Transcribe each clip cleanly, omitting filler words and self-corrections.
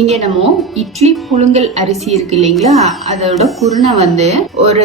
இங்க நம்ம இட்லி புழுங்கல் அரிசி இருக்கு இல்லைங்களா, அதோட குருணை வந்து ஒரு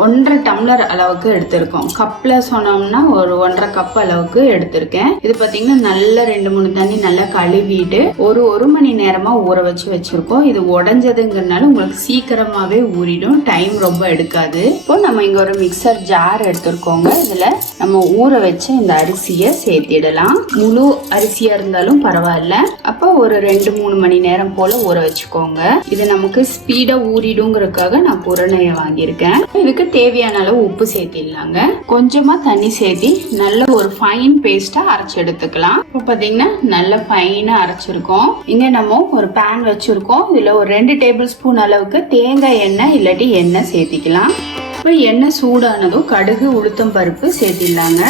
1.5 டம்ளர் அளவுக்கு எடுத்திருக்கோம். கப்ல சொன்னோம்னா ஒரு 1.5 கப் அளவுக்கு எடுத்திருக்கேன். இது பாத்தீங்கன்னா நல்லா 2-3 தண்ணி நல்லா கழுவிட்டு ஒரு மணி நேரமா ஊற வச்சிருக்கோம். இது உடஞ்சதுங்கிறதுனால உங்களுக்கு சீக்கிரமாவே ஊறிடும், டைம் ரொம்ப எடுக்காது. இப்போ நம்ம இங்க ஒரு மிக்சர் ஜார் எடுத்திருக்கோங்க. இதுல நம்ம ஊற வச்ச இந்த அரிசியை சேர்த்திடலாம். முழு அரிசியா இருந்தாலும் பரவாயில்ல. அப்ப ஒரு 2-3 மணி நேரம் போல ஊற வச்சுக்கோங்க. இது நமக்கு ஸ்பீடா ஊறிடுங்கிறதுக்காக நான் குருணையை வாங்கியிருக்கேன். இதுக்கு தேவையான அளவு உப்பு சேர்த்திடலாங்க. கொஞ்சமா தண்ணி சேர்த்தி நல்ல ஒரு ஃபைன் பேஸ்டா அரைச்சு எடுத்துக்கலாம். இப்போ பாத்தீங்கன்னா நல்ல ஃபைனா அரைச்சிருக்கோம். இங்க நம்ம ஒரு பேன் வச்சிருக்கோம். இதுல ஒரு 2 டேபிள் ஸ்பூன் அளவுக்கு தேங்காய் எண்ணெய் இல்லாட்டி எண்ணெய் சேர்த்திக்கலாம். இப்போ எண்ணெய் சூடானதும் கடுகு உளுத்தம் பருப்பு சேர்த்திடலாங்க.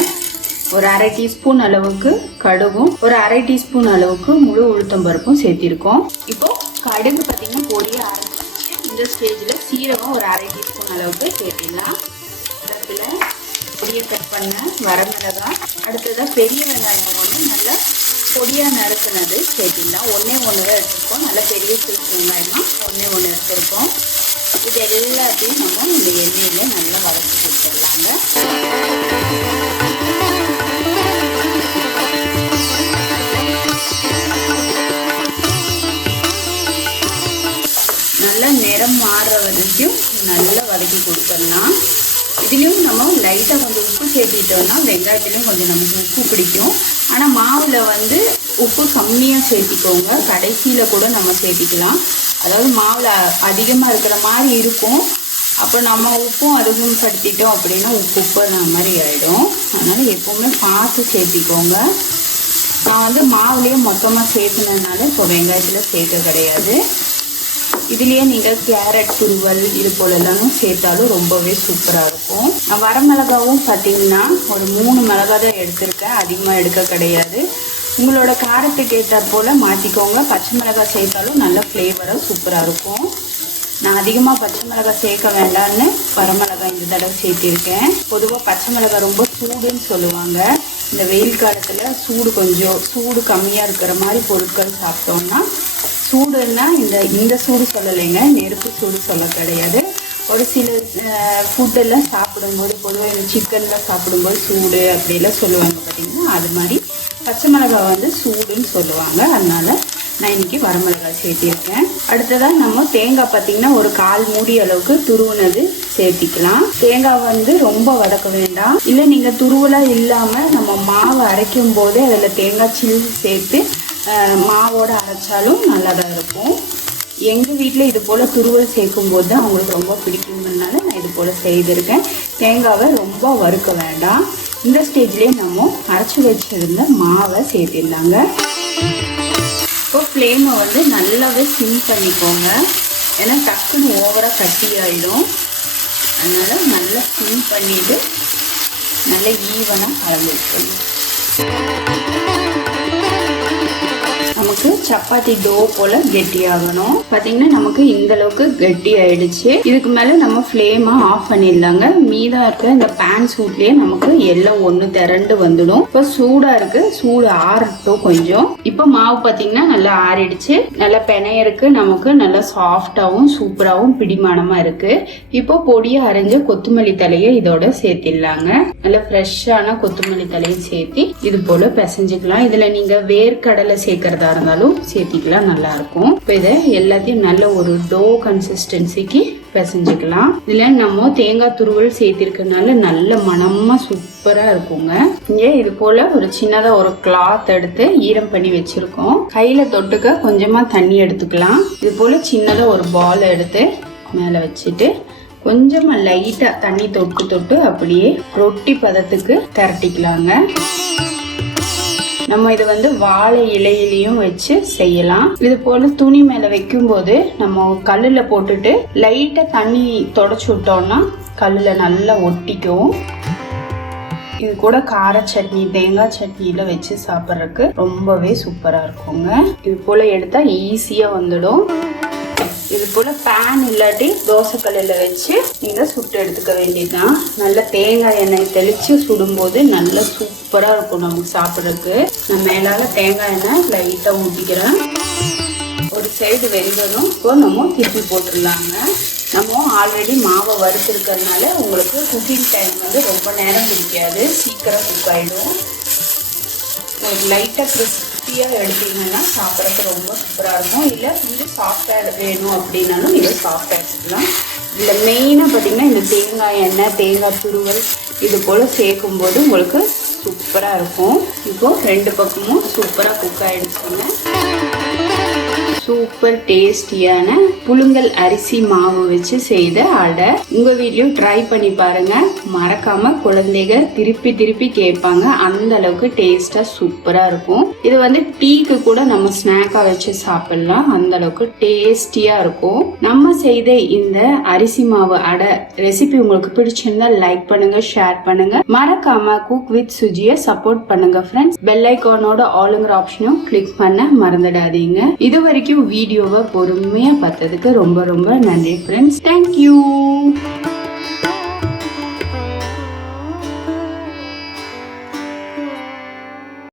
ஒரு 1/2 டீஸ்பூன் அளவுக்கு கடுகும் ஒரு 1/2 டீஸ்பூன் அளவுக்கு முழு உளுத்தம் பருப்பும் சேர்த்திருக்கோம். இப்போ கடுகு பாத்தீங்கன்னா பொடியா அரைச்சி இந்த ஸ்டேஜ்ல சீரகம் ஒரு 1/2 டீஸ்பூன் அளவுக்கு சேர்த்திடலாம். அதுல பொடியை கட் பண்ண வரமிளகாய், அடுத்ததா பெரிய வெங்காயம் ஒன்று நல்லா பொடியா நறுக்குனது சேர்த்திடலாம். ஒன்னே ஒன்று தான் எடுத்துருக்கோம். நல்லா பெரிய சைஸ் வெங்காயமா ஒன்னே ஒன்று எடுத்துருக்கோம். இது எல்லாத்தையும் நம்ம இந்த எண்ணெயில நல்லா வதக்கி கொடுத்துடலாங்க. நல்லா நிறம் மாறுற வரைக்கும் நல்லா வதக்கி கொடுத்துடலாம். இதுலேயும் நம்ம லைட்டாக கொஞ்சம் உப்பு சேர்த்திட்டோம்னா வெங்காயத்துலேயும் கொஞ்சம் நமக்கு உப்பு பிடிக்கும். ஆனால் மாவில் வந்து உப்பு கம்மியாக சேர்த்திக்கோங்க. கடைசியில் கூட நம்ம சேர்த்திக்கலாம். அதாவது மாவில் அதிகமாக இருக்கிற மாதிரி இருக்கும். அப்போ நம்ம உப்பும் அதிகப்படுத்திட்டோம் அப்படின்னா உப்பு மாதிரி ஆகிடும். அதனால் எப்போவுமே பார்த்து சேர்த்திக்கோங்க. நான் வந்து மாவுலேயே மொத்தமாக சேர்த்துனதுனால இப்போ வெங்காயத்தில் சேர்க்க கிடையாது. இதுலேயே நீங்கள் கேரட் துருவல் இது போல எல்லாமும் சேர்த்தாலும் ரொம்பவே சூப்பராக இருக்கும். நான் வரமிளகாவும் பார்த்தீங்கன்னா ஒரு 3 மிளகாய் தான் எடுத்திருக்கேன், அதிகமாக எடுக்க கிடையாது. உங்களோட காரத்துக்கு ஏற்ற போல் மாற்றிக்கோங்க. பச்சை மிளகாய் சேர்த்தாலும் நல்ல ஃப்ளேவராக சூப்பராக இருக்கும். நான் அதிகமாக பச்சை மிளகாய் சேர்க்க வேண்டாம்னு வரமிளகாய் இந்த தடவை சேர்த்திருக்கேன். பொதுவாக பச்சை மிளகாய் ரொம்ப சூடுன்னு சொல்லுவாங்க. இந்த வெயில் காலத்தில் சூடு கம்மியாக இருக்கிற மாதிரி பொருட்கள் சாப்பிட்டோம்னா, சூடுன்னா இந்த சூடு சொல்லலைங்க, நெருப்பு சூடு சொல்ல கிடையாது. ஒரு சில ஃபுட்டெல்லாம் சாப்பிடும்போது பொதுவாக இந்த சிக்கன்லாம் சாப்பிடும்போது சூடு அப்படிலாம் சொல்லுவாங்க பார்த்தீங்கன்னா, அது மாதிரி பச்சை மிளகாய் வந்து சூடுன்னு சொல்லுவாங்க. அதனால நான் இன்னைக்கு வரமிளகாய் சேர்த்திருக்கேன். அடுத்ததாக நம்ம தேங்காய் பார்த்தீங்கன்னா ஒரு 1/4 மூடி அளவுக்கு துருவுனது சேர்த்திக்கலாம். தேங்காய் வந்து ரொம்ப வதக்க வேண்டாம். இல்லை நீங்கள் துருவலாக இல்லாமல் நம்ம மாவை அரைக்கும் போதே அதில் தேங்காய் சில்லு சேர்த்து மாவோடு அரைச்சாலும் நல்லா தான் இருக்கும். எங்கள் வீட்டில் இது போல் துருவல் சேர்க்கும் போது தான் அவங்களுக்கு ரொம்ப பிடிக்குங்கிறதுனால நான் இது போல் செய்திருக்கேன். தேங்காவை ரொம்ப வறுக்க வேண்டாம். இந்த ஸ்டேஜ்லேயே நம்ம அரைச்சி வச்சுருந்த மாவை சேர்த்திடலாங்க. இப்போ ஃப்ளேமை வந்து நல்லாவே சிம் பண்ணிக்கோங்க. ஏன்னா டக்குன்னு ஓவராக கட்டி ஆகிடும். அதனால் நல்லா சிம் பண்ணிவிட்டு நல்லா ஈவனாக கலந்து வைக்கணும். நமக்கு சப்பாத்தி டோ போல கெட்டியாகணும். பார்த்தீங்கன்னா நமக்கு இந்த அளவுக்கு கெட்டி ஆயிடுச்சு. இதுக்கு மேலே நம்ம ஃப்ளேமை ஆஃப் பண்ணிடலாங்க. மீதம் இருக்க இந்த பேன் சூட்லேயே நமக்கு எல்லாம் ஒன்று திரண்டு வந்துடும். இப்போ சூடாக இருக்கு, சூடு ஆறட்டும் கொஞ்சம். இப்போ மாவு பார்த்தீங்கன்னா நல்லா ஆறிடுச்சு. நல்லா பெனையருக்கு நமக்கு நல்லா சாஃப்டாகவும் சூப்பராகவும் பிடிமானமாக இருக்கு. இப்போ பொடியை அரைஞ்ச கொத்தமல்லி தலையை இதோட சேர்த்திடலாங்க. நல்லா ஃப்ரெஷ்ஷான கொத்தமல்லி தலையை சேர்த்தி இது போல பிசைஞ்சுக்கலாம். இதில் நீங்கள் வேர்க்கடலை சேர்க்கறதா இருந்தாலும் சேர்த்திக்கலாம், நல்லா இருக்கும். இப்போ இதை எல்லாத்தையும் நல்ல ஒரு டோ கன்சிஸ்டன்சிக்கு பிசைஞ்சுக்கலாம். இதுல நம்ம தேங்காய் துருவல் சேர்த்திருக்கனால நல்ல மணமா சூப்பரா இருக்குங்க. இங்க இது போல ஒரு சின்னதா ஒரு கிளாத் எடுத்து ஈரம் பண்ணி வச்சிருக்கோம். கையில தொட்டுக்க கொஞ்சமா தண்ணி எடுத்துக்கலாம். இது போல சின்னதா ஒரு பால் எடுத்து மேல வச்சுட்டு கொஞ்சமா லைட்டா தண்ணி தொட்டு அப்படியே ரொட்டி பதத்துக்கு திரட்டிக்கலாங்க. நம்ம இது வந்து வாழை இலையிலையும் வச்சு செய்யலாம். இது போல துணி மேல வைக்கும் போது நம்ம கல்லுல போட்டுட்டு லைட்டா தண்ணி தொடச்சு விட்டோம்னா கல்லுல நல்லா ஒட்டிக்கும். இது கூட கார சட்னி தேங்காய் சட்னியில வச்சு சாப்பிட்றதுக்கு ரொம்பவே சூப்பரா இருக்குங்க. இது போல எடுத்தா ஈஸியா வந்துடும். இது போல பேன் இல்லாட்டி தோசை கல்லுல வச்சு நீங்க சுட்டு எடுத்துக்க வேண்டியதுதான். நல்ல தேங்காய் எண்ணெய் தெளிச்சு சுடும்போது நல்லா சூப்பரா இருக்கும் நமக்கு சாப்பிட்றதுக்கு. நான் மேலால தேங்காய் எண்ணெய் லைட்டா ஊற்றிக்கிறேன். ஒரு சைடு வெந்ததும் இப்போ நம்ம திருப்பி போட்டுடலாங்க. நம்ம ஆல்ரெடி மாவை வறுத்துருக்கிறதுனால உங்களுக்கு குக்கிங் டைம் வந்து ரொம்ப நேரம் பிடிக்காது, சீக்கிரம் குக் ஆகிடும். உங்களுக்கு லைட்டாக கிறிஸ்பியாக எடுத்தீங்கன்னா சாப்பிட்றதுக்கு ரொம்ப சூப்பராக இருக்கும். இல்லை கொஞ்சம் சாஃப்டாக வேணும் அப்படின்னாலும் இதை சாஃப்டாக எடுத்துக்கலாம். இதில் மெயினாக பார்த்திங்கன்னா இந்த தேங்காய் எண்ணெய், தேங்காய் துருவல் இது போல் சேர்க்கும்போது உங்களுக்கு சூப்பராக இருக்கும். இப்போது 2 பக்கமும் சூப்பராக குக் ஆகிடுச்சுங்க. சூப்பர் டேஸ்டியான புழுங்கல் அரிசி மாவு வச்சு செய்த அடை உங்கள் வீட்லேயும் ட்ரை பண்ணி பாருங்கள். மறக்காமல் குழந்தைகள் திருப்பி திருப்பி கேட்பாங்க, அந்த அளவுக்கு டேஸ்ட்டாக சூப்பராக இருக்கும். இது வந்து டீக்கு கூட நம்ம ஸ்நாக்காக வச்சு சாப்பிட்லாம், அந்த அளவுக்கு டேஸ்டியாக இருக்கும். நம்ம செய்த இந்த அரிசி மாவு அடை ரெசிபி உங்களுக்கு பிடிச்சிருந்தா லைக் பண்ணுங்க, ஷேர் பண்ணுங்க. மறக்காம குக் வித் சுஜியை சப்போர்ட் பண்ணுங்க ஃப்ரெண்ட்ஸ். பெல் ஐகானோட ஆளுங்கிற ஆப்ஷனையும் கிளிக் பண்ண மறந்துடாதீங்க. இது வரைக்கும் வீடியோவை பொறுமையா பார்த்ததுக்கு ரொம்ப ரொம்ப நன்றி ஃப்ரெண்ட்ஸ். தேங்க்யூ.